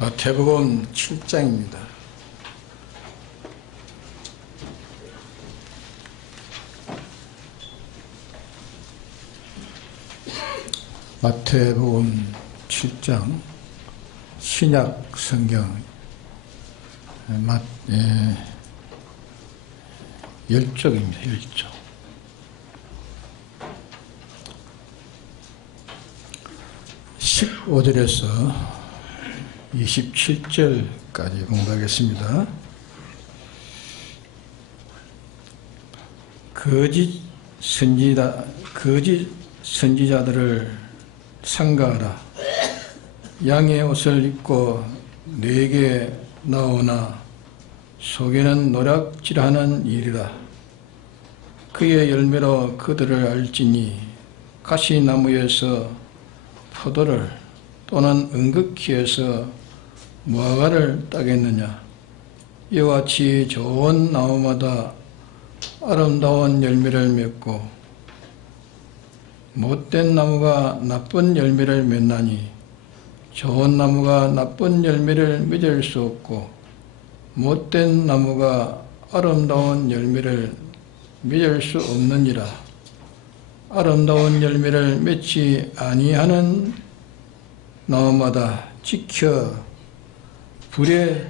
마태복음 7장입니다. 마태복음 7장 신약 성경 10쪽입니다. 10쪽. 15절에서 27절까지 공부하겠습니다. 거짓 선지자들을 삼가하라. 양의 옷을 입고 내게 나오나 속에는 노략질하는 일이라. 그의 열매로 그들을 알지니 가시나무에서 포도를 또는 은극히에서 무화과를 따겠느냐. 이와 같이 좋은 나무마다 아름다운 열매를 맺고 못된 나무가 나쁜 열매를 맺나니 좋은 나무가 나쁜 열매를 맺을 수 없고 못된 나무가 아름다운 열매를 맺을 수 없느니라. 아름다운 열매를 맺지 아니하는 나무마다 지켜 불에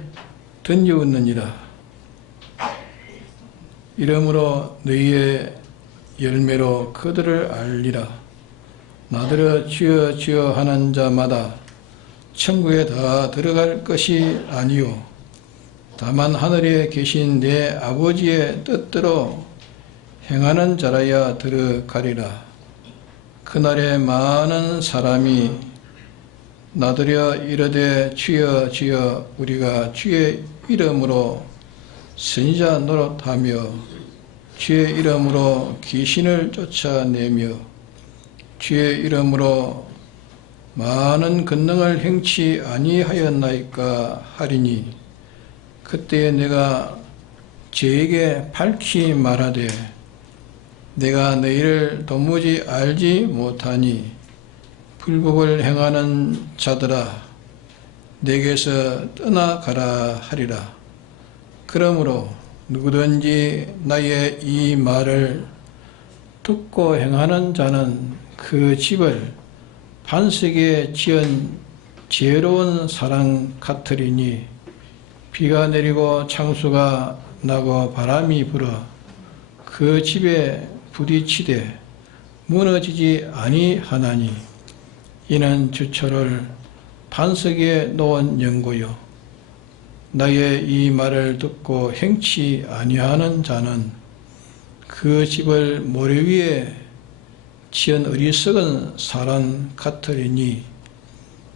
던지었느니라. 이러므로 너희의 열매로 그들을 알리라. 나더러 주여 주여 하는 자마다 천국에 다 들어갈 것이 아니요 다만 하늘에 계신 내 아버지의 뜻대로 행하는 자라야 들어가리라. 그날에 많은 사람이 나더러 이르되 주여 주여 우리가 주의 이름으로 선지자 노릇하며 주의 이름으로 귀신을 쫓아내며 주의 이름으로 많은 권능을 행치 아니하였나이까 하리니 그때 내가 저에게 밝히 말하되 내가 너희를 도무지 알지 못하니 불법을 행하는 자들아 내게서 떠나가라 하리라. 그러므로 누구든지 나의 이 말을 듣고 행하는 자는 그 집을 반석에 지은 지혜로운 사람 같으리니 비가 내리고 창수가 나고 바람이 불어 그 집에 부딪히되 무너지지 아니하나니 이는 주초를 반석에 놓은 연고요 나의 이 말을 듣고 행치 아니하는 자는 그 집을 모래 위에 지은 어리석은 사람 같으리니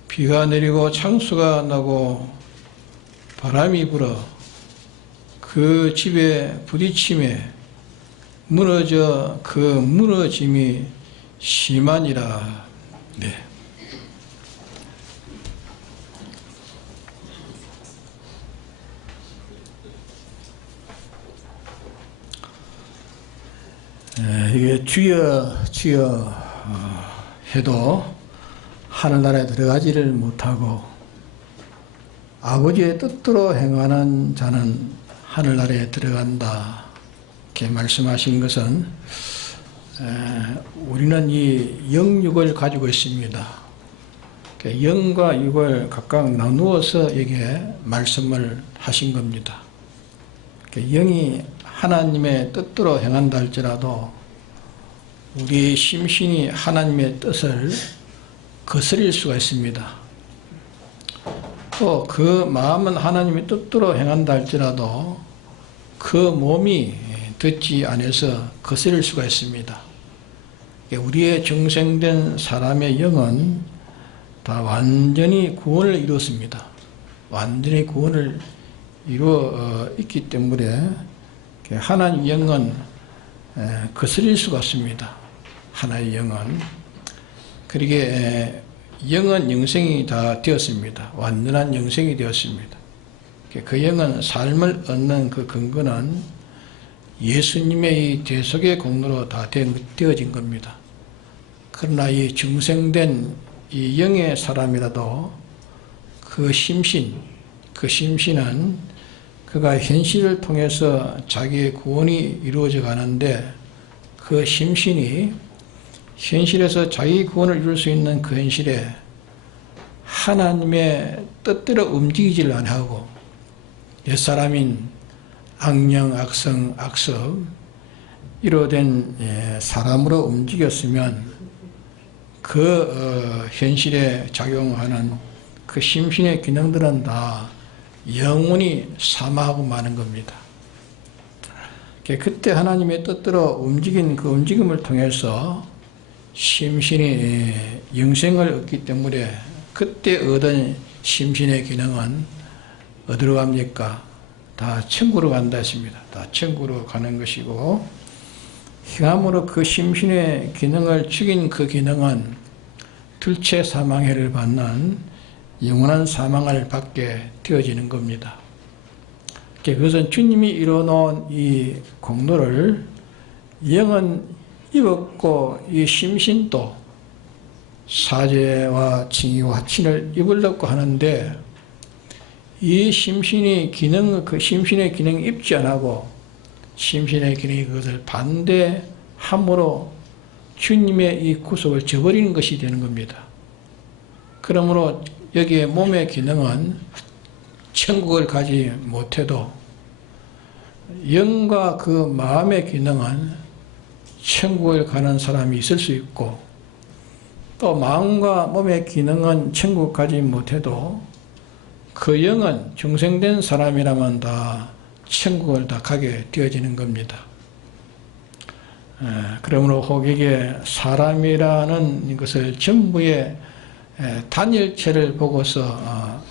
비가 내리고 창수가 나고 바람이 불어 그 집에 부딪힘에 무너져 그 무너짐이 심하니라. 네. 이게 주여 주여 해도 하늘나라에 들어가지를 못하고 아버지의 뜻대로 행하는 자는 하늘나라에 들어간다. 이렇게 말씀하신 것은 우리는 이 영육을 가지고 있습니다. 영과 육을 각각 나누어서 이게 말씀을 하신 겁니다. 영이 하나님의 뜻대로 행한다 할지라도 우리의 심신이 하나님의 뜻을 거스릴 수가 있습니다. 또 그 마음은 하나님의 뜻대로 행한다 할지라도 그 몸이 듣지 않아서 거스릴 수가 있습니다. 우리의 중생된 사람의 영은 다 완전히 구원을 이루었습니다. 완전히 구원을 이루어 있기 때문에 하나님의 영은 거스릴 수가 없습니다. 하나의 영은. 그러게 영은 영생이 다 되었습니다. 완전한 영생이 되었습니다. 그 영은 삶을 얻는 그 근거는 예수님의 대속의 공로로 다 되어진 겁니다. 그러나 이 중생된 이 영의 사람이라도 그 심신은 그가 현실을 통해서 자기의 구원이 이루어져 가는데 그 심신이 현실에서 자기 구원을 이룰 수 있는 그 현실에 하나님의 뜻대로 움직이질 않고 옛사람인 악령, 악성, 악습 이로 된 사람으로 움직였으면 그 현실에 작용하는 그 심신의 기능들은 다 영원히 사망하고 마는 겁니다. 그때 하나님의 뜻대로 움직인 그 움직임을 통해서 심신이 영생을 얻기 때문에 그때 얻은 심신의 기능은 어디로 갑니까? 다 천국으로 간다 했습니다. 다 천국으로 가는 것이고 행함으로 그 심신의 기능을 죽인 그 기능은 둘째 사망해를 받는 영원한 사망을 받게 되어지는 겁니다. 그것은 주님이 이뤄놓은 이 공로를 영은 입었고 이 심신도 사죄와 징의와 화친을 입으려고 하는데 이 심신의 기능 입지 않고 심신의 기능이 그것을 반대함으로 주님의 이 구속을 저버리는 것이 되는 겁니다. 그러므로 여기에 몸의 기능은 천국을 가지 못해도 영과 그 마음의 기능은 천국을 가는 사람이 있을 수 있고 또 마음과 몸의 기능은 천국 가지 못해도 그 영은 중생된 사람이라면 다 천국을 다 가게 되어지는 겁니다. 그러므로 호객에 사람이라는 것을 전부의 단일체를 보고서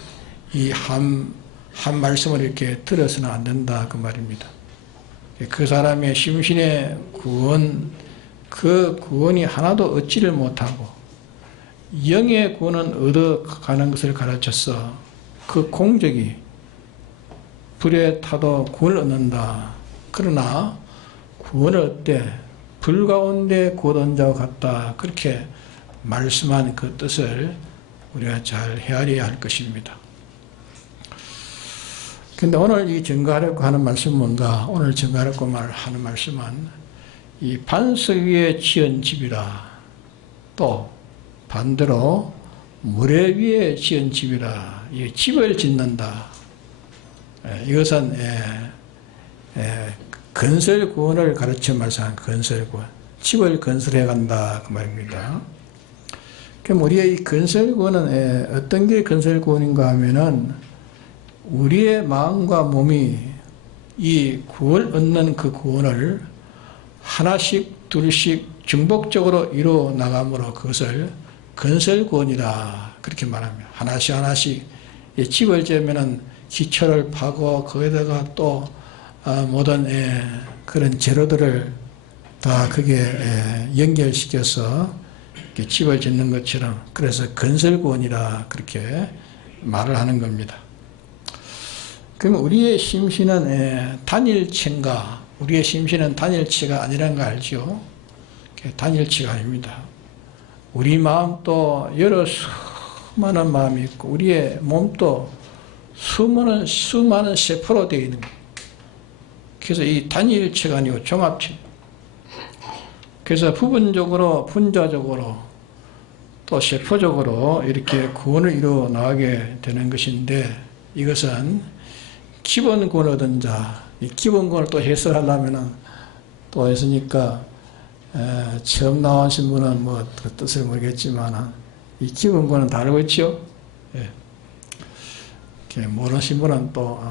이 한 말씀을 이렇게 들어서는 안 된다 그 말입니다. 그 사람의 심신의 구원, 그 구원이 하나도 얻지를 못하고 영의 구원은 얻어가는 것을 가르쳐서 그 공적이 불에 타도 구원을 얻는다. 그러나 구원을 얻되 불 가운데 구원 자와 같다. 그렇게 말씀한 그 뜻을 우리가 잘 헤아려야 할 것입니다. 근데 오늘 이 증거하려고 하는 말씀은 뭔가? 오늘 증거하려고 하는 말씀은 이 반석 위에 지은 집이라 또 반대로 모래 위에 지은 집이라 이 집을 짓는다. 이것은 건설 구원을 가르쳐 말씀한 건설 구원. 집을 건설해 간다 그 말입니다. 그럼 우리의 이 건설 구원은 어떤 게 건설 구원인가 하면은 우리의 마음과 몸이 이 구원을 얻는 그 구원을 하나씩 둘씩 중복적으로 이루어 나감으로 그것을 건설 구원이다 그렇게 말합니다. 하나씩 집을 지으면은 기초를 파고 거기다가 또 모든 그런 재료들을 다 거기에 연결시켜서 집을 짓는 것처럼 그래서 건설 구원이라 그렇게 말을 하는 겁니다. 그러면 우리의 심신은 단일체인가? 우리의 심신은 단일체가 아니라는 거 알죠? 단일체가 아닙니다. 우리 마음도 여러 수많은 마음이 있고 우리의 몸도 수많은 세포로 되어 있는 거예요. 그래서 이 단일체가 아니고 종합체. 그래서 부분적으로 분자적으로 또 세포적으로 이렇게 구원을 이루어 나가게 되는 것인데 이것은 기본 구원 얻은 자, 이 기본 구원을 또 해설하려면은 또 했으니까 처음 나오신 분은 뭐 그 뜻을 모르겠지만 이 기본 구원은 다 알고 있죠. 모르신 분은 또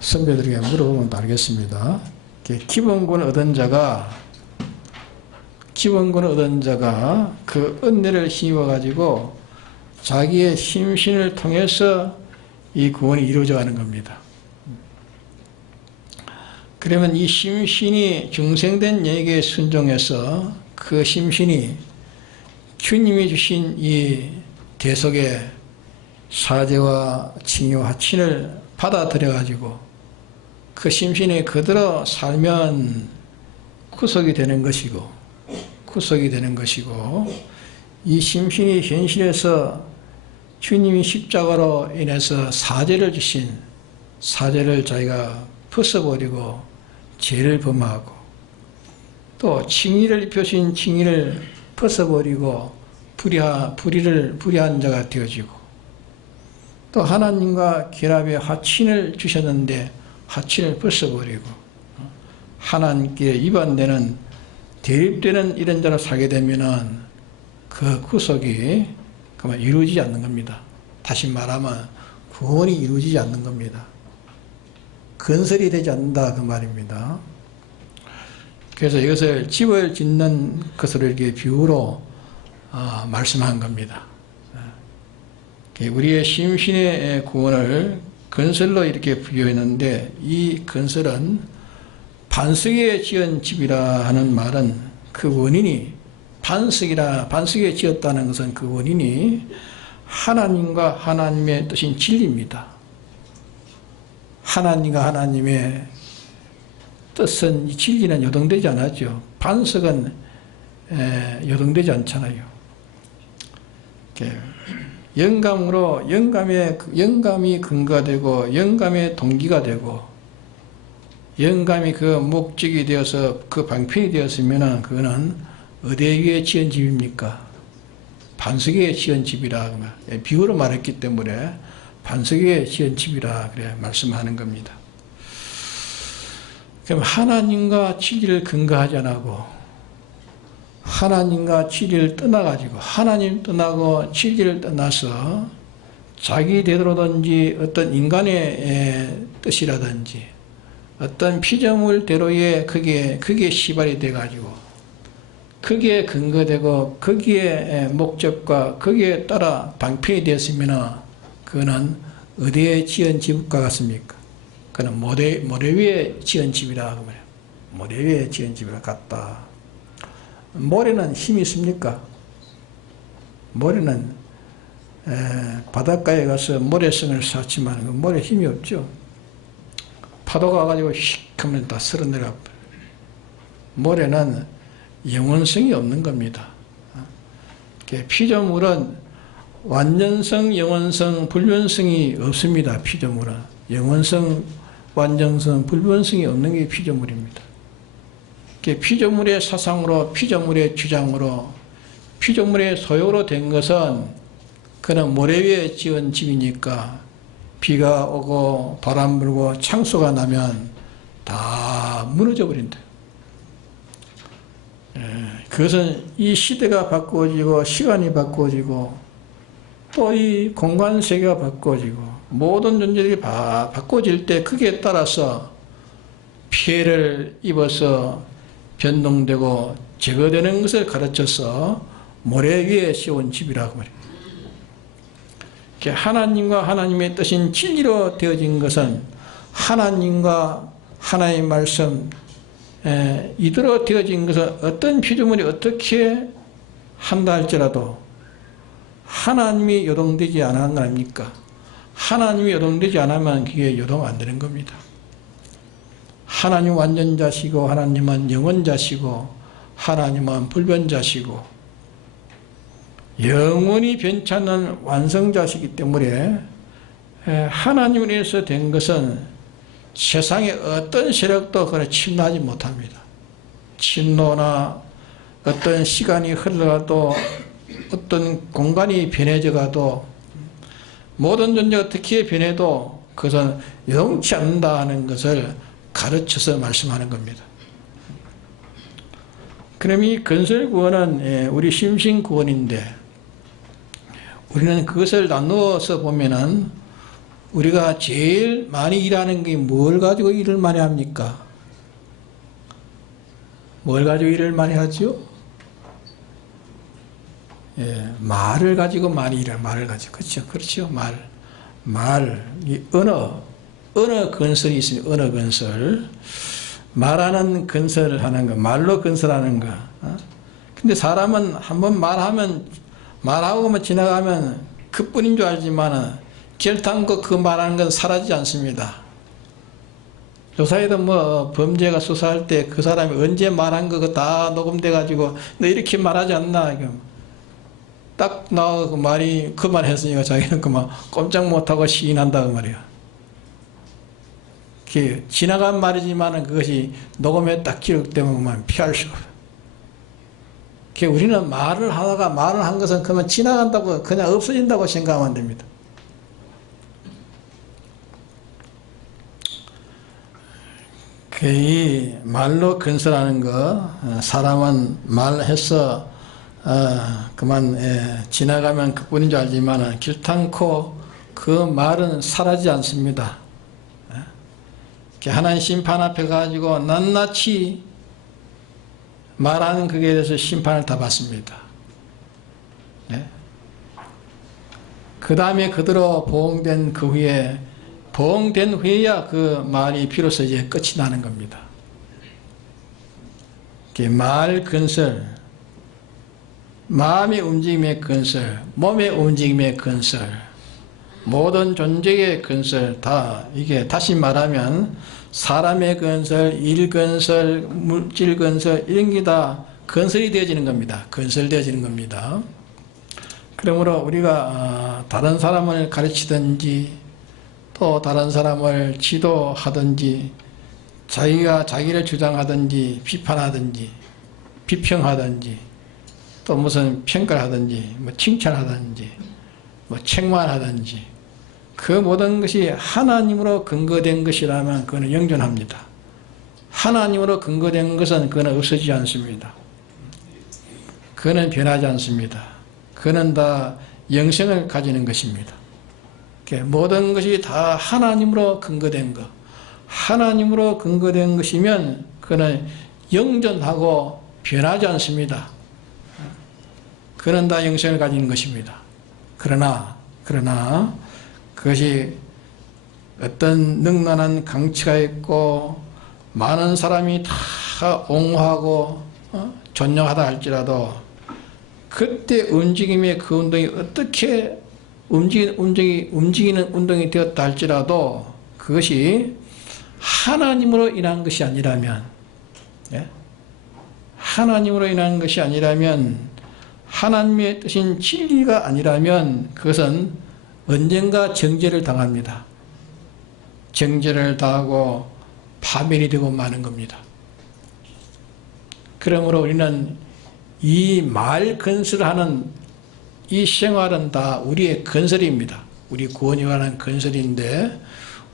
선배들에게 물어보면 다 알겠습니다. 기본 구원 얻은 자가 그 은혜를 힘입어 가지고 자기의 심신을 통해서 이 구원이 이루어져 가는 겁니다. 그러면 이 심신이 중생된 영에게 순종해서 그 심신이 주님이 주신 이 대속의 사죄와 징의와 화친을 받아들여 가지고 그 심신이 그대로 살면 구속이 되는 것이고 이 심신이 현실에서 주님이 십자가로 인해서 사죄를 주신 사죄를 자기가 벗어버리고 죄를 범하고, 또 칭의를 입혀신 칭의를 벗어버리고 불의한 자가 되어지고, 또 하나님과 결합의 화친을 주셨는데 화친을 벗어버리고 하나님께 위반되는 대립되는 이런 자로 살게 되면은 그 구속이 그만 이루어지지 않는 겁니다. 다시 말하면 구원이 이루어지지 않는 겁니다. 건설이 되지 않는다 그 말입니다. 그래서 이것을 집을 짓는 것으로 이렇게 비유로 말씀한 겁니다. 우리의 심신의 구원을 건설로 이렇게 비유했는데, 이 건설은 반석에 지은 집이라 하는 말은 그 원인이 반석에 지었다는 것은 그 원인이 하나님과 하나님의 뜻인 진리입니다. 하나님과 하나님의 뜻은, 이 진리는 요동되지 않았죠. 반석은 요동되지 않잖아요. 영감으로 영감이 근거가 되고 영감의 동기가 되고 영감이 그 목적이 되어서 그 방편이 되었으면 그거는 어디에 위에 지은 집입니까? 반석에 지은 집이라 비유로 말했기 때문에 반석에 지은 집이라 그래 말씀하는 겁니다. 그럼 하나님과 진리를 근거하지 않고 하나님과 진리를 떠나가지고, 하나님 떠나고 진리를 떠나서 자기 대로든지 어떤 인간의 뜻이라든지 어떤 피조물대로의 그게 시발이 돼가지고 그게 근거되고 거기에 목적과 거기에 따라 방편이 되었으면 그거는 어디에 지은 집과 같습니까? 그는 모래 위에 지은 집이라 그 말이에요. 모래 위에 지은 집이라 같다. 모래는 힘이 있습니까? 모래는 바닷가에 가서 모래성을 쌓지만 그 모래 힘이 없죠. 파도가 와가지고 휙 하면 다 쓸어 내려가. 모래는 영원성이 없는 겁니다. 피조물은 완전성, 영원성, 불변성이 없습니다. 피조물은 영원성, 완전성, 불변성이 없는 게 피조물입니다. 피조물의 사상으로, 피조물의 주장으로, 피조물의 소욕으로 된 것은 그는 모래 위에 지은 집이니까 비가 오고 바람 불고 창수가 나면 다 무너져 버린다. 그것은 이 시대가 바꾸어지고 시간이 바꾸어지고 또 이 공간 세계가 바꾸어지고 모든 존재들이 바꾸어질 때 거기에 따라서 피해를 입어서 변동되고 제거되는 것을 가르쳐서 모래 위에 씌운 집이라고 말입니다. 하나님과 하나님의 뜻인 진리로 되어진 것은 하나님과 하나님의 말씀 이대로 되어진 것은 어떤 피조물이 어떻게 한다 할지라도 하나님이 요동되지 않은 거 아닙니까? 하나님이 요동되지 않으면 그게 요동 안 되는 겁니다. 하나님 완전자시고 하나님은 영원자시고 하나님은 불변자시고 영원히 변치 않는 완성자시기 때문에 하나님을 위해서 된 것은 세상의 어떤 세력도 그를 침노하지 못합니다. 침노나 어떤 시간이 흘러가도 어떤 공간이 변해져 가도 모든 존재가 어떻게 변해도 그것은 요동치 않는다는 것을 가르쳐서 말씀하는 겁니다. 그럼 이 건설구원은 우리 심신구원인데 우리는 그것을 나누어서 보면은 우리가 제일 많이 일하는 게 뭘 가지고 일을 많이 합니까? 뭘 가지고 일을 많이 하죠? 말을 가지고 많이 일해요. 말을 가지고. 그렇죠. 그렇죠. 이 언어 건설이 있습니다. 언어 건설. 말하는 건설을 하는 거, 말로 건설하는 거. 근데 사람은 한번 말하고만 지나가면 그뿐인 줄 알지만은 결단코 그 말하는 건 사라지지 않습니다. 조사에도 뭐 범죄가 수사할 때 그 사람이 언제 말한 거 다 녹음돼 가지고 너 이렇게 말하지 않나? 딱 나와 그 말이 그만했으니까 자기는 그만 꼼짝 못하고 시인한다 그 말이야. 지나간 말이지만 그것이 녹음에 딱 기록되면 피할 수가 없어요. 우리는 말을 하다가 말을 한 것은 그만 지나간다고 그냥 없어진다고 생각하면 됩니다. 이 말로 건설하는 거, 사람은 말해서 그만 지나가면 그뿐인 줄 알지만 결탄코 그 말은 사라지지 않습니다. 하나님 심판 앞에 가지고 낱낱이 말하는 그에 대해서 심판을 다 받습니다. 그 다음에 그대로 보응된 그 후에 보응된 후에야 그 말이 비로소 이제 끝이 나는 겁니다. 말 건설, 마음의 움직임의 건설, 몸의 움직임의 건설, 모든 존재의 건설 다 이게 다시 말하면 사람의 건설, 일 건설, 물질 건설 이런 게 다 건설이 되어지는 겁니다. 건설되어지는 겁니다. 그러므로 우리가 다른 사람을 가르치든지 또 다른 사람을 지도하든지 자기가 자기를 주장하든지 비판하든지 비평하든지 또 무슨 평가를 하든지 뭐 칭찬하든지 뭐 책망하든지 그 모든 것이 하나님으로 근거된 것이라면 그거는 영존합니다. 하나님으로 근거된 것은 그거는 없어지지 않습니다. 그거는 변하지 않습니다. 그거는 다 영생을 가지는 것입니다. 모든 것이 다 하나님으로 근거된 것, 하나님으로 근거된 것이면 그거는 영존하고 변하지 않습니다. 그거는 다 영생을 가지는 것입니다. 그러나 그것이 어떤 능란한 강치가 있고 많은 사람이 다 옹호하고 존경하다 할지라도 그때 움직임의 그 운동이 어떻게 움직이는 운동이 되었다 할지라도 그것이 하나님으로 인한 것이 아니라면 하나님으로 인한 것이 아니라면 하나님의 뜻인 진리가 아니라면 그것은 언젠가 정죄를 당합니다. 정죄를 당하고 파멸이 되고 마는 겁니다. 그러므로 우리는 이 말 건설하는 이 생활은 다 우리의 건설입니다. 우리 구원이 관한 건설인데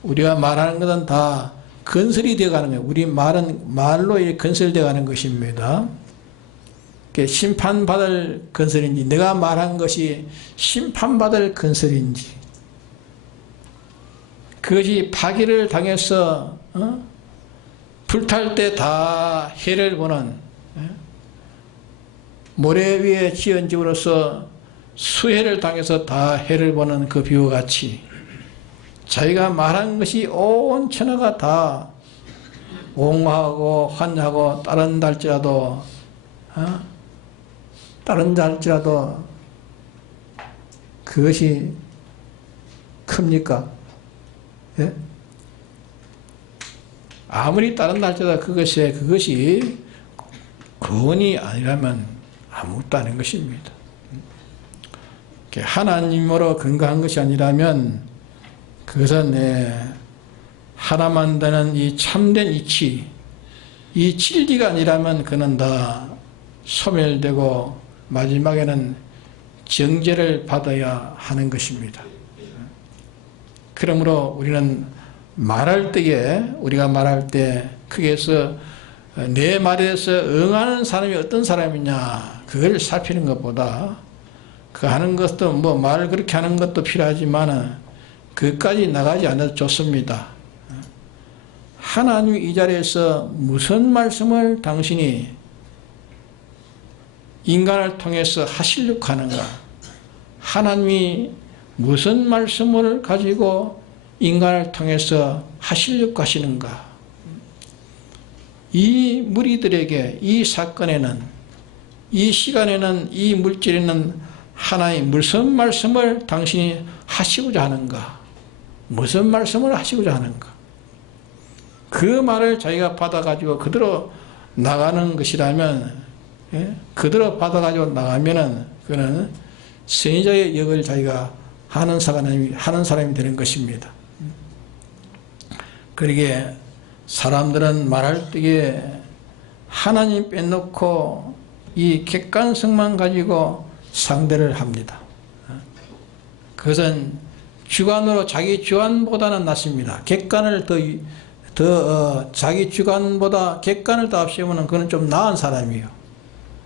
우리가 말하는 것은 다 건설이 되어가는 거예요. 우리 말은 말로 건설되어가는 것입니다. 심판받을 건설인지 내가 말한 것이 심판받을 건설인지 그것이 파괴를 당해서 불탈 때 다 해를 보는 모래 위에 지은 집으로서 수해를 당해서 다 해를 보는 그 비유와 같이 자기가 말한 것이 온 천하가 다 옹호하고 환하고 따른다 할지라도 그것이 큽니까? 예? 아무리 따른다 할지라도 그것이 구원이 아니라면 아무것도 아닌 것입니다. 하나님으로 근거한 것이 아니라면 그것은 하나만 되는 이 참된 이치, 이 진리가 아니라면 그는 다 소멸되고 마지막에는 정죄를 받아야 하는 것입니다. 그러므로 우리는 말할 때에 우리가 말할 때 크게서 내 말에서 응하는 사람이 어떤 사람이냐 그걸 살피는 것보다 그 하는 것도 뭐 말을 그렇게 하는 것도 필요하지만 그까지 나가지 않아도 좋습니다. 하나님이 이 자리에서 무슨 말씀을 당신이 인간을 통해서 하시려고 하는가? 하나님이 무슨 말씀을 가지고 인간을 통해서 하시려고 하시는가? 이 무리들에게 이 사건에는 이 시간에는 이 물질에는 하나님 무슨 말씀을 당신이 하시고자 하는가? 무슨 말씀을 하시고자 하는가? 그 말을 자기가 받아가지고 그대로 나가는 것이라면 그대로 받아가지고 나가면은 그는 선지자의 역을 자기가 하는 사람이 되는 것입니다. 그러기에 사람들은 말할 때에 하나님 빼놓고 이 객관성만 가지고 상대를 합니다. 그것은 주관으로 자기 주관보다는 낫습니다. 객관을 자기 주관보다 객관을 더 앞세우면 그건 좀 나은 사람이에요.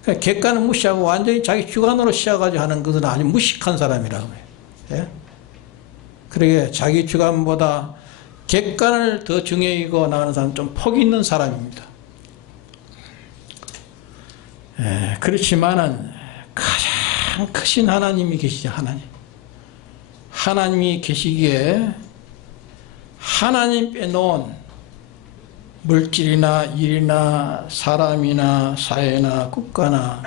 그러니까 객관을 무시하고 완전히 자기 주관으로 시작하지 하는 것은 아주 무식한 사람이라고 해요. 예? 그러게 자기 주관보다 객관을 더 중요히 여기고 나가는 사람은 좀 폭이 있는 사람입니다. 예, 그렇지만은 가장 크신 하나님이 계시죠. 하나님이 계시기에 하나님 빼놓은 물질이나 일이나 사람이나 사회나 국가나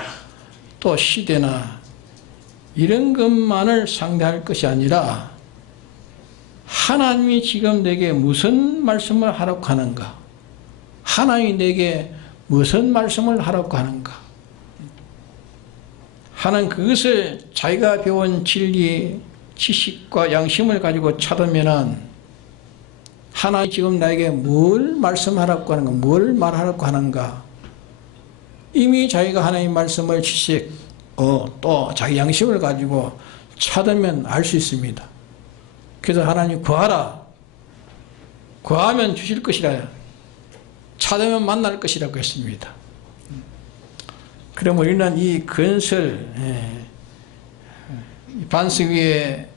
또 시대나 이런 것만을 상대할 것이 아니라 하나님이 지금 내게 무슨 말씀을 하라고 하는가, 하나님이 내게 무슨 말씀을 하라고 하는가 하는 그것을 자기가 배운 진리, 지식과 양심을 가지고 찾으면은 하나님이 지금 나에게 뭘 말씀하라고 하는가, 뭘 말하라고 하는가, 이미 자기가 하나님 말씀을 지식, 또 자기 양심을 가지고 찾으면 알 수 있습니다. 그래서 하나님 구하라, 구하면 주실 것이라, 찾으면 만날 것이라고 했습니다. 그럼 우리는 이 건설, 반석 위에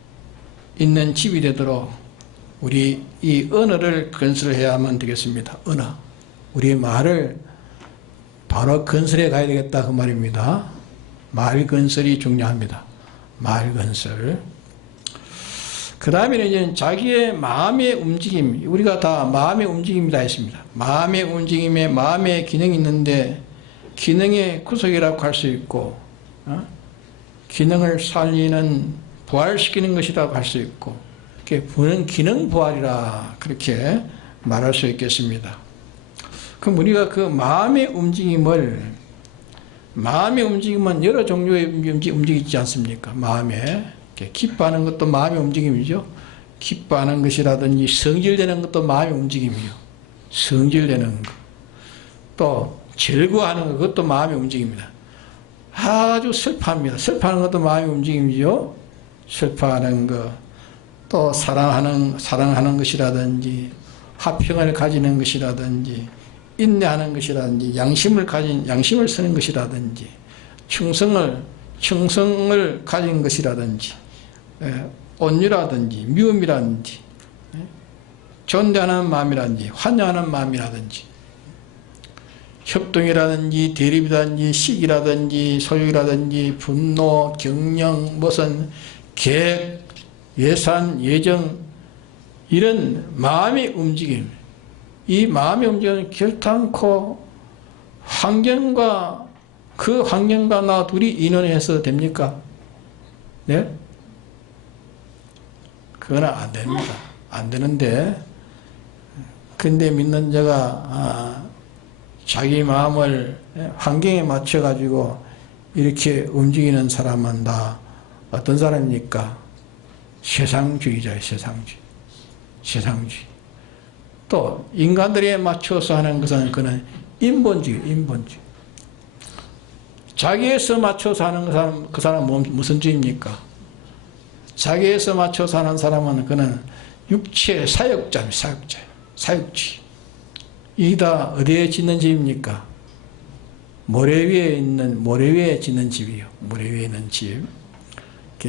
있는 집이 되도록 우리 이 언어를 건설해야만 되겠습니다. 언어. 우리의 말을 바로 건설해 가야 되겠다 그 말입니다. 말 건설이 중요합니다. 말 건설. 그 다음에는 이제 자기의 마음의 움직임, 우리가 다 마음의 움직임이다 했습니다. 마음의 움직임에 마음의 기능이 있는데 기능의 구속이라고 할 수 있고, 기능을 살리는, 부활시키는 것이라고 할 수 있고, 기능 부활이라 그렇게 말할 수 있겠습니다. 그럼 우리가 그 마음의 움직임은 여러 종류의 움직임이 있지 않습니까? 마음에 기뻐하는 것도 마음의 움직임이죠. 기뻐하는 것이라든지 성질되는 것도 마음의 움직임이요. 성질되는 것. 또 즐거워하는 그것도 마음의 움직임입니다. 아주 슬퍼합니다. 슬퍼하는 것도 마음의 움직임이죠. 슬퍼하는 것, 또 사랑하는 것이라든지, 화평을 가지는 것이라든지, 인내하는 것이라든지, 양심을 쓰는 것이라든지, 충성을 가진 것이라든지, 온유라든지, 미움이라든지, 존대하는 마음이라든지, 환영하는 마음이라든지, 협동이라든지 대립이라든지 시기라든지 소유라든지 분노, 경영, 무슨 계획, 예산, 예정, 이런 마음의 움직임, 이 마음의 움직임은 결단코 그 환경과 나 둘이 인원해서 됩니까? 네? 그건 안 됩니다. 안 되는데, 근데 믿는 자가 자기 마음을 환경에 맞춰 가지고 이렇게 움직이는 사람은 다 어떤 사람입니까? 세상주의자예요. 세상주의. 또 인간들에 맞춰서 하는 것은 그는 인본주의. 자기에서 맞춰서 하는 그 사람은 무슨 주의입니까? 자기에서 맞춰서 하는 사람은 그는 육체 사역주의. 이 다 어디에 짓는 집입니까? 모래 위에 짓는 집이요. 모래 위에 있는 집.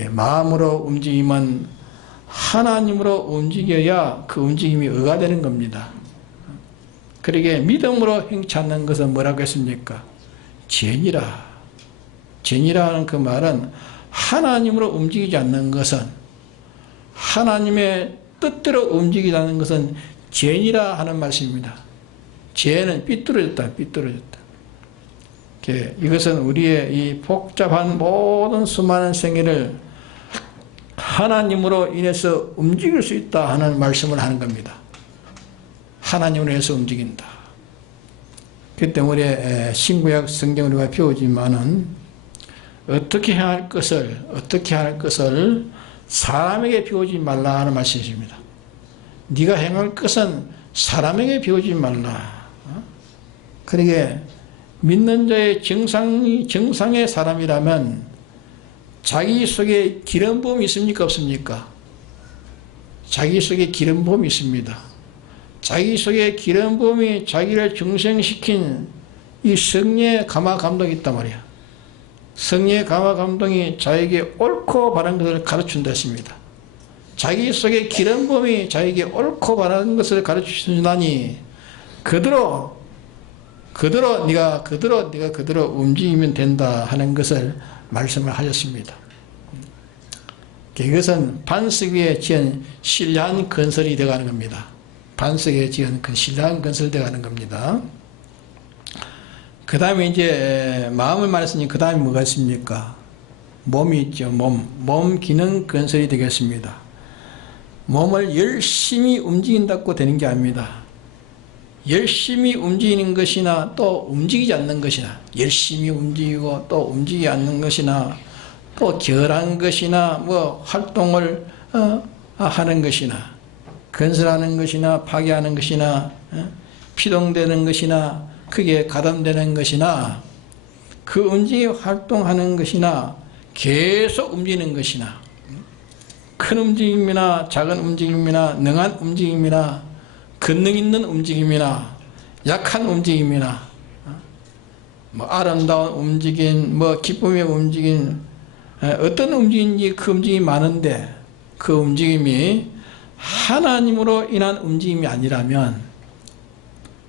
마음으로 움직이면 하나님으로 움직여야 그 움직임이 의가 되는 겁니다. 그러게 믿음으로 행치 않는 것은 뭐라고 했습니까? 죄니라는 그 말은 하나님으로 움직이지 않는 것은, 하나님의 뜻대로 움직이지 않는 것은 죄니라 하는 말씀입니다. 죄는 삐뚤어졌다. 이것은 우리의 이 복잡한 모든 수많은 생애를 하나님으로 인해서 움직일 수 있다 하는 말씀을 하는 겁니다. 하나님으로 인해서 움직인다. 그 때문에 신구약 성경을 우리가 배우지만은 어떻게 할 것을 사람에게 배우지 말라 하는 말씀이십니다. 네가 행할 것은 사람에게 배우지 말라. 그러게 믿는 자의 정상의 사람이라면 자기 속에 기름 부음이 있습니까? 없습니까? 자기 속에 기름 부음이 있습니다. 자기 속에 기름 부음이 자기를 중생시킨 이 성령의 감화 감동이 있단 말이야. 성령의 감화 감동이 자에게 옳고 바른 것을 가르친다 했습니다. 자기 속에 기름 부음이 자에게 옳고 바른 것을 가르치시다니 그대로 네가 움직이면 된다 하는 것을 말씀을 하셨습니다. 이것은 반석 위에 지은 신뢰한 건설이 되어가는 겁니다. 반석 위에 지은 신뢰한 건설이 되어가는 겁니다. 그 다음에 이제 마음을 말했으니 그 다음에 뭐가 있습니까? 몸이 있죠. 몸 기능 건설이 되겠습니다. 몸을 열심히 움직인다고 되는 게 아닙니다. 열심히 움직이는 것이나 또 움직이지 않는 것이나, 열심히 움직이고 또 움직이지 않는 것이나, 또 결한 것이나 뭐 활동을 하는 것이나, 건설하는 것이나 파괴하는 것이나, 피동되는 것이나 크게 가담되는 것이나, 그 움직임 활동하는 것이나 계속 움직이는 것이나, 큰 움직임이나 작은 움직임이나 능한 움직임이나 권능 있는 움직임이나 약한 움직임이나 뭐 아름다운 움직임, 뭐 기쁨의 움직임, 어떤 움직임인지 그 움직임이 많은데 그 움직임이 하나님으로 인한 움직임이 아니라면,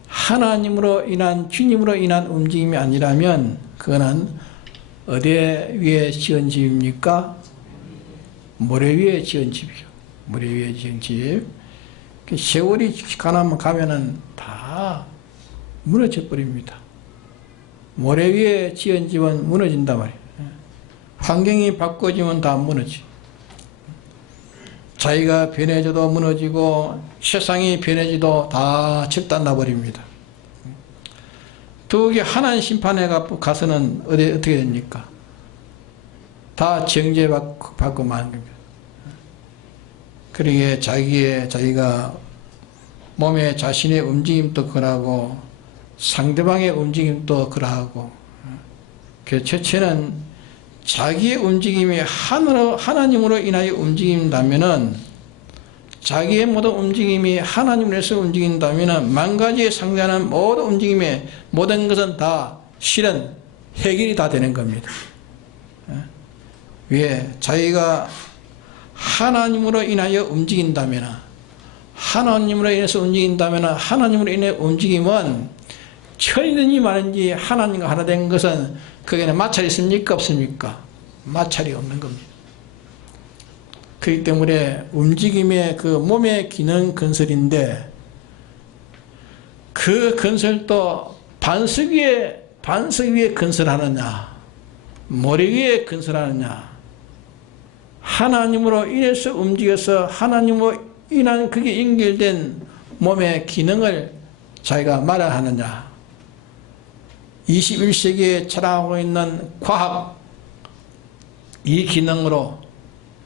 하나님으로 인한, 주님으로 인한 움직임이 아니라면 그거는 어디 위에 지은 집입니까? 모래 위에 지은 집이요. 모래 위에 지은 집. 세월이 가면은 다 무너져 버립니다. 모래 위에 지은 집은 무너진단 말이에요. 환경이 바꿔지면 다 무너지. 자기가 변해져도 무너지고 세상이 변해져도 다 절단나 버립니다. 더욱이 하나님 심판에 가서는 어떻게 됩니까? 다 정죄받고 마는 겁니다. 그러기에 자기가 몸의 자신의 움직임도 그러하고 상대방의 움직임도 그러하고, 그 첫째는 자기의 움직임이 하나님으로 인하여 움직인다면은, 자기의 모든 움직임이 하나님으로서 움직인다면은 만 가지에 상대하는 모든 움직임의 모든 것은 다 실은 해결이 다 되는 겁니다. 왜? 자기가 하나님으로 인하여 움직인다면, 하나님으로 인해서 움직인다면, 하나님으로 인해 움직임은 천이든지 많은지 하나님과 하나 된 것은 거기에는 마찰이 있습니까? 없습니까? 마찰이 없는 겁니다. 그렇기 때문에 움직임의 그 몸의 기능 건설인데, 그 건설도 반석 위에 건설하느냐, 모래 위에 건설하느냐, 하나님으로 인해서 움직여서 하나님으로 인한 그게 연결된 몸의 기능을 자기가 말해야 하느냐. 21세기에 자랑하고 있는 과학, 이 기능으로,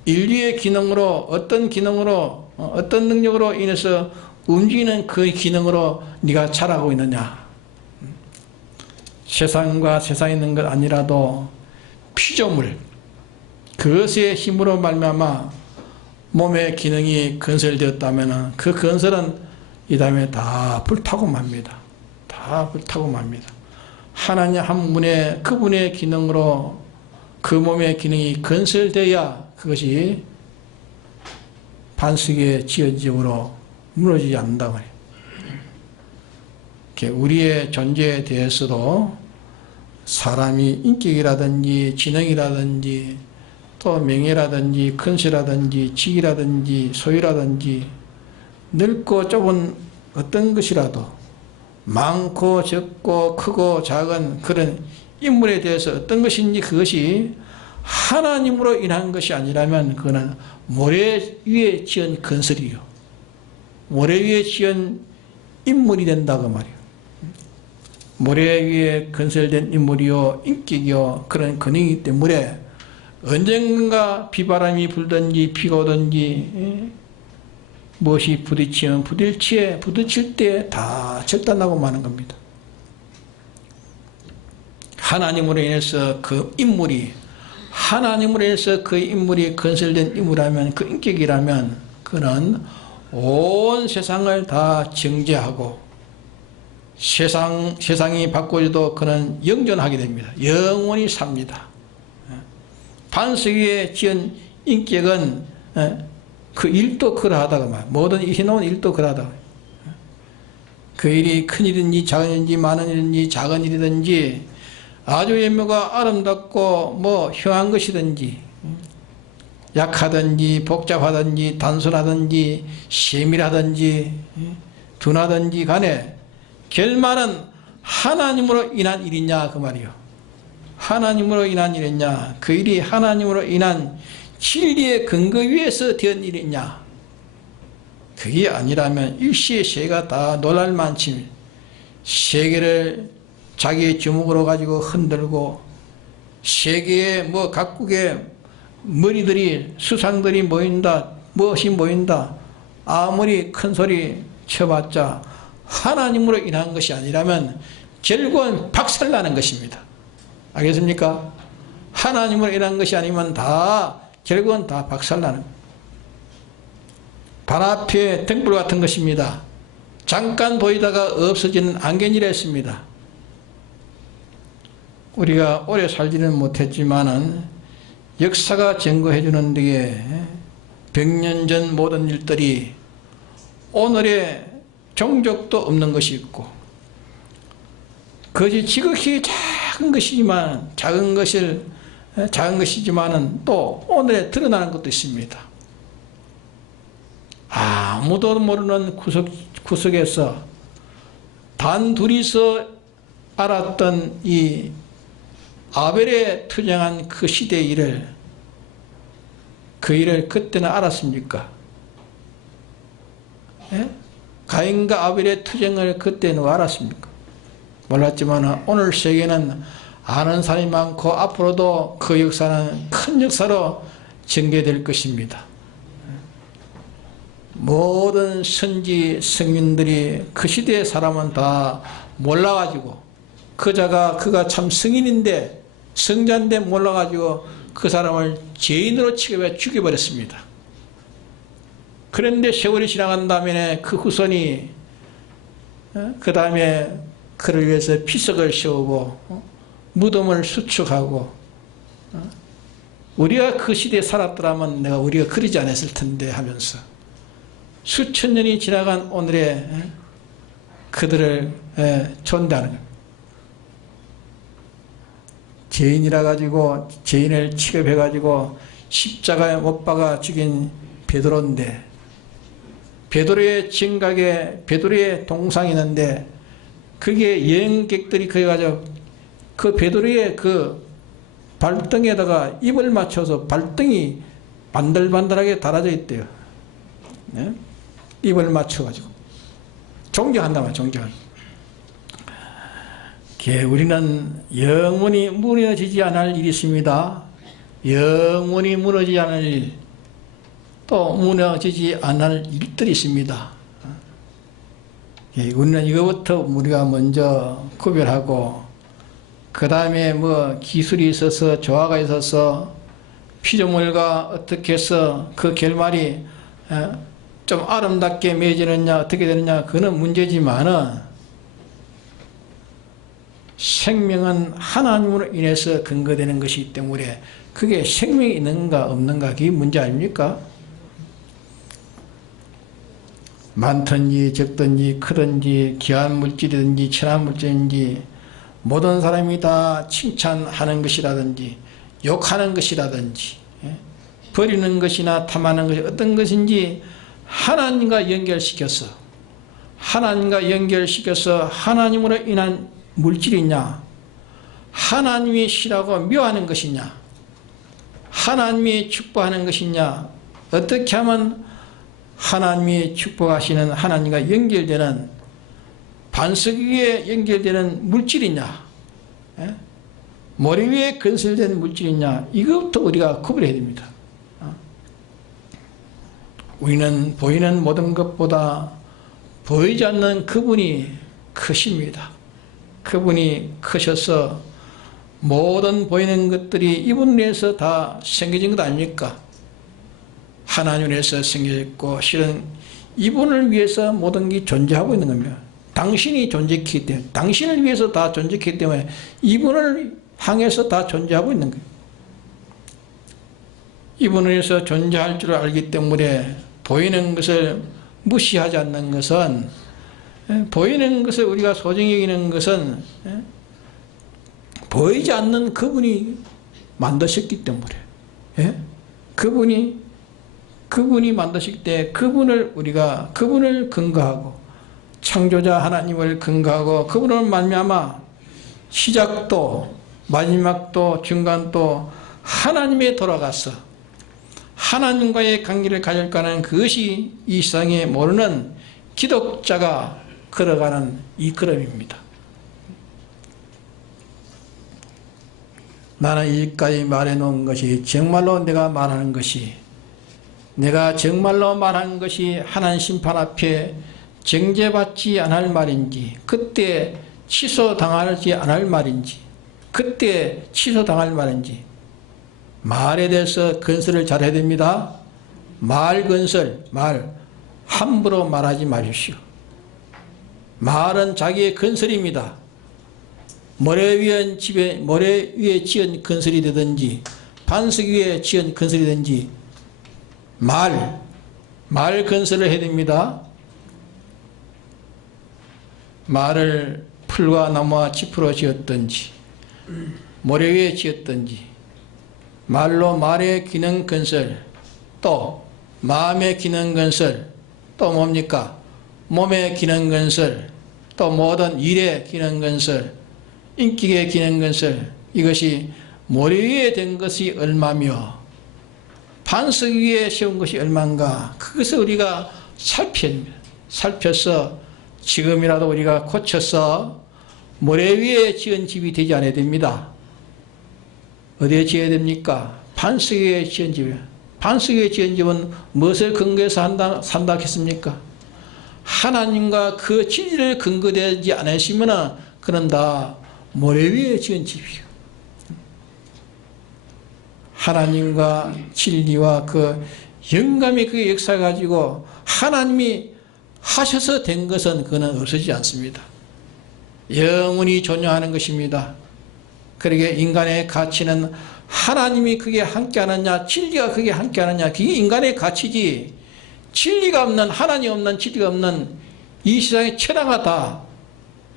인류의 기능으로, 어떤 기능으로, 어떤 능력으로 인해서 움직이는 그 기능으로 네가 자라고 있느냐. 세상과 세상에 있는 것 아니라도 피조물, 그것의 힘으로 말미암아 몸의 기능이 건설되었다면 그 건설은 이 다음에 다 불타고 맙니다. 다 불타고 맙니다. 하나님 한 분의, 그분의 기능으로 그 몸의 기능이 건설되어야 그것이 반석에 지은 집으로 무너지지 않는다 말이에요. 우리의 존재에 대해서도 사람이 인격이라든지 지능이라든지 또 명예라든지 근세라든지 직이라든지 소유라든지 넓고 좁은 어떤 것이라도 많고 적고 크고 작은 그런 인물에 대해서 어떤 것인지 그것이 하나님으로 인한 것이 아니라면 그거는 모래 위에 지은 건설이요, 모래 위에 지은 인물이 된다고 말이에요. 모래 위에 건설된 인물이요 인격이요 그런 근육이기 때문에 언젠가 비바람이 불든지 비가 오든지 무엇이 부딪히면 부딪힐 때 다 절단나고 마는 겁니다. 하나님으로 인해서 그 인물이 건설된 인물이라면 그 인격이라면 그는 온 세상을 다 정죄하고 세상이 바꿔져도 그는 영존하게 됩니다. 영원히 삽니다. 반석 위에 지은 인격은 그 일도 그러하다가 말 모든 이해놓은 일도 그러하다가 그 일이 큰 일인지 작은 일인지 많은 일인지 작은 일이든지 아주 외모가 아름답고 뭐 흉한 것이든지 약하든지 복잡하든지 단순하든지 세밀하든지 둔하든지 간에 결말은 하나님으로 인한 일이냐 그 말이요. 하나님으로 인한 일이냐 그 일이 하나님으로 인한 진리의 근거 위에서 된 일이냐 그게 아니라면 일시에 세계가 다 놀랄만치 세계를 자기의 주먹으로 가지고 흔들고 세계의 뭐 각국의 머리들이 수상들이 모인다 무엇이 모인다 아무리 큰 소리 쳐봤자 하나님으로 인한 것이 아니라면 결국은 박살나는 것입니다. 알겠습니까? 하나님으로 인한 것이 아니면 결국은 다 박살나는 발 앞에 등불 같은 것입니다. 잠깐 보이다가 없어지는 안개니라 했습니다. 우리가 오래 살지는 못했지만은 역사가 증거해 주는 데에 100년 전 모든 일들이 오늘의 종족도 없는 것이 있고 그것이 지극히 작은 것이지만은 또 오늘에 드러나는 것도 있습니다. 아무도 모르는 구석에서 단 둘이서 알았던 이 아벨에 투쟁한 그 시대의 일을 그때는 알았습니까? 예? 가인과 아벨의 투쟁을 그때는 알았습니까? 몰랐지만 오늘 세계는 아는 사람이 많고 앞으로도 그 역사는 큰 역사로 전개될 것입니다. 모든 선지 성인들이 그 시대의 사람은 다 몰라가지고 그가 참 성인인데 성자인데 몰라가지고 그 사람을 죄인으로 취급해 죽여버렸습니다. 그런데 세월이 지나간 다음에 그 후손이 그 다음에 그를 위해서 피석을 세우고 무덤을 수축하고 우리가 그 시대에 살았더라면 우리가 그러지 않았을 텐데 하면서 수천 년이 지나간 오늘의 그들을 존대하는 겁니다. 죄인이라 가지고 죄인을 취급해 가지고 십자가에 못 박아 죽인 베드로인데 베드로의 진각에 베드로의 동상이 있는데 그게 여행객들이 그래 가지고 그 베드로의 그 발등에다가 입을 맞춰서 발등이 반들반들하게 달아져 있대요. 네? 입을 맞춰 가지고 존경한다면 존경. 우리는 영원히 무너지지 않을 일이 있습니다. 영원히 무너지지 않을 일, 또 무너지지 않을 일들이 있습니다. 우리는 이거부터 우리가 먼저 구별하고 그 다음에 뭐 기술이 있어서 조화가 있어서 피조물과 어떻게 해서 그 결말이 좀 아름답게 맺어지느냐 어떻게 되느냐 그건 문제지만은 생명은 하나님으로 인해서 근거되는 것이기 때문에 그게 생명이 있는가 없는가 그게 문제 아닙니까? 많든지 적든지 크든지 귀한 물질이든지 천한 물질인지 모든 사람이 다 칭찬하는 것이라든지 욕하는 것이라든지 버리는 것이나 탐하는 것이 어떤 것인지 하나님과 연결시켜서 하나님으로 인한 물질이냐 하나님이 싫어하고 묘하는 것이냐 하나님이 축복하는 것이냐 어떻게 하면 하나님이 축복하시는 하나님과 연결되는 반석 위에 연결되는 물질이냐, 예? 모래 위에 건설된 물질이냐, 이것부터 우리가 구별해야 됩니다. 우리는 보이는 모든 것보다 보이지 않는 그분이 크십니다. 그분이 크셔서 모든 보이는 것들이 이분을 위해서 다 생겨진 것 아닙니까? 하나님을 위해서 생겨졌고, 실은 이분을 위해서 모든 게 존재하고 있는 겁니다. 당신이 존재했기 때문에, 당신을 위해서 다 존재했기 때문에 이분을 향해서 다 존재하고 있는 거예요. 이분을 위해서 존재할 줄 알기 때문에 보이는 것을 무시하지 않는 것은, 보이는 것을 우리가 소중히 여기는 것은 보이지 않는 그분이 만드셨기 때문에, 그분이 만드실 때 우리가 그분을 근거하고, 창조자 하나님을 근거하고, 그분을 말미암아 시작도 마지막도 중간도 하나님에 돌아가서 하나님과의 관계를 가질까는 그것이 이 세상에 모르는 기독자가 걸어가는 이 걸음입니다. 나는 이제까지 말해놓은 것이 정말로 내가 말하는 것이, 내가 정말로 말하는 것이 하나님 심판 앞에 정죄받지 않을 말인지, 그때 취소당하지 않을 말인지, 그때 취소당할 말인지, 말에 대해서 건설을 잘해야 됩니다. 말 건설, 말 함부로 말하지 마십시오. 말은 자기의 건설입니다. 모래 위에 지은 건설이 되든지 반석 위에 지은 건설이 되든지 말 건설을 해야 됩니다. 말을 풀과 나무와 짚으로 지었든지 모래 위에 지었든지, 말로 말의 기능 건설, 또 마음의 기능 건설, 또 뭡니까? 몸의 기능 건설, 또 모든 일의 기능 건설, 인격의 기능 건설, 이것이 모래 위에 된 것이 얼마며 반석 위에 세운 것이 얼마인가, 그것을 우리가 살펴서 지금이라도 우리가 고쳐서 모래 위에 지은 집이 되지 않아야 됩니다. 어디에 지어야 됩니까? 반석 위에 지은 집이에요. 반석 위에 지은 집은 무엇을 근거해서 산다 했습니까? 하나님과 그 진리를 근거되지 않으시면 그는 다 모래 위에 지은 집이에요. 하나님과 진리와 그 영감이 그 역사 가지고 하나님이 하셔서 된 것은 그는 없어지지 않습니다. 영원히 존재하는 것입니다. 그러게 인간의 가치는 하나님이 그게 함께하느냐, 진리가 그게 함께하느냐, 그게 인간의 가치지, 진리가 없는, 하나님 없는, 진리가 없는 이 세상의 천하가 다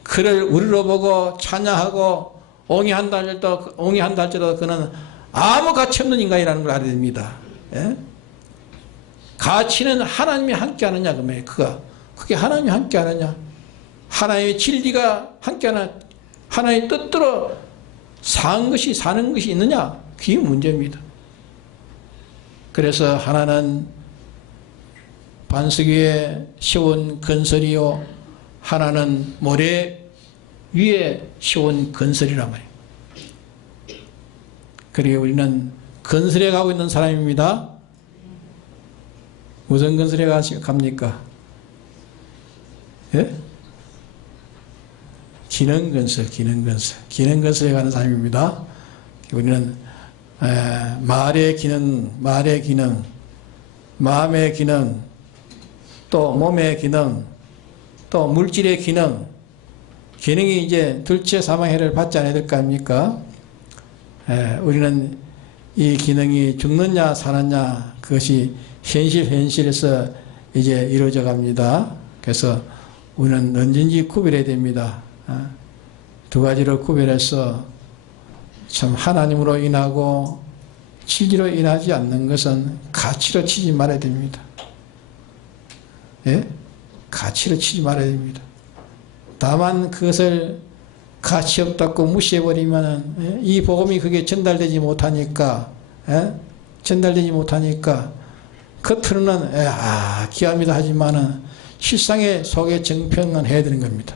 그를 우리로 보고 찬양하고 옹이한다 할지라도 그는 아무 가치 없는 인간이라는 걸 알아야 됩니다. 예? 가치는 하나님이 함께하느냐, 그 말이에요. 그게 하나님이 함께하느냐, 하나님의 진리가 함께하느냐, 하나님의 뜻대로 사는 것이 있느냐, 그게 문제입니다. 그래서 하나는 반석 위에 세운 건설이요, 하나는 모래 위에 세운 건설이란 말이에요. 그리고 우리는 건설해 가고 있는 사람입니다. 무슨 건설해 갑니까? 예? 기능 건설에 가는 사람입니다. 우리는 말의 기능, 마음의 기능, 또 몸의 기능, 또 물질의 기능이 이제 둘째 사망해를 받지 않아야 될 거 아닙니까? 우리는 이 기능이 죽느냐 사느냐, 그것이 현실에서 이제 이루어져 갑니다. 그래서 우리는 언제든지 구별해야 됩니다. 두 가지를 구별해서 참 하나님으로 인하고 진리로 인하지 않는 것은 가치로 치지 말아야 됩니다. 예? 가치로 치지 말아야 됩니다. 다만 그것을 가치 없다고 무시해버리면, 예? 이 복음이 그게 전달되지 못하니까, 겉으로는 기합니다 하지만은 실상의 속에 정평은 해야 되는 겁니다.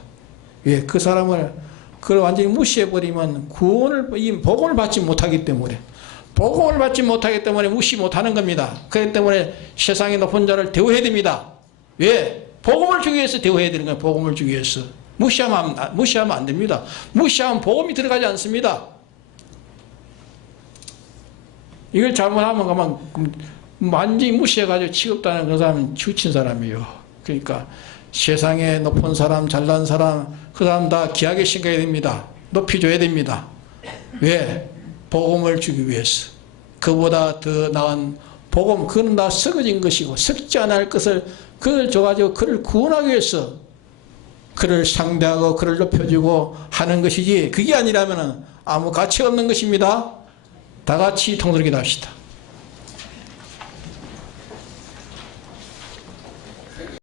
왜? 그 사람을 그걸 완전히 무시해버리면 구원을, 이 복음을 받지 못하기 때문에, 복음을 받지 못하기 때문에 무시 못하는 겁니다. 그렇기 때문에 세상의 높은 자를 대우해야 됩니다. 왜? 복음을 주기 위해서 대우해야 되는 거예요. 복음을 주기 위해서. 무시하면 안 됩니다. 무시하면 복음이 들어가지 않습니다. 이걸 잘못하면 그만 완전히 무시해가지고 취급다는 그 사람은 치우친 사람이에요. 그러니까 세상에 높은 사람, 잘난 사람, 그 사람 다 귀하게 생각해야 됩니다. 높이줘야 됩니다. 왜? 복음을 주기 위해서. 그보다 더 나은 복음, 그는 다 썩어진 것이고 썩지 않을 것을 그를 줘가지고 그를 구원하기 위해서 그를 상대하고 그를 높여주고 하는 것이지, 그게 아니라면 아무 가치 없는 것입니다. 다 같이 통솔하게 합시다.